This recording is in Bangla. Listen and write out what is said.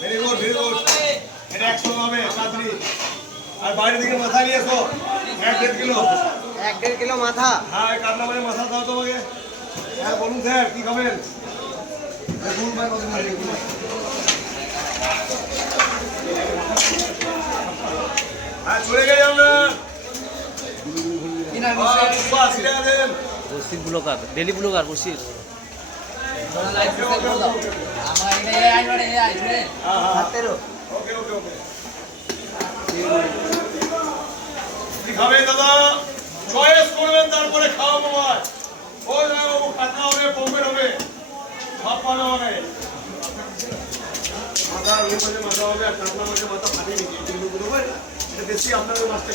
Very good very good. এটা 100 হবে কাজরি। আর বাইরে দিকে মাথা নিয়ে এসো 1.5 কিলো। 1.5 কিলো মাথা। হ্যাঁ এই কাতলা মাছের মাথা দাও তোমাকে। হ্যাঁ বলুন স্যার কি খাবেন? দেখুন ভাই কত মারি গুলো। হ্যাঁ চলে গেলে আমরা বাস টাকা দেন। Basir blogger daily blogger Basir okay okay okay. কি খাবেন দাদা? চয়েস করবেন তারপরে খাওয়াবো মাছ। ওই বাবু কাতলা হবে পম্পেট হবে সব পাওয়া হবে। মাথা ইয়ে মাঝে মাথা হবে আর কাতলা মাঝে মাথা ফাটিয়ে নিচ্ছি এটা বেশি আপনাদের মাছটা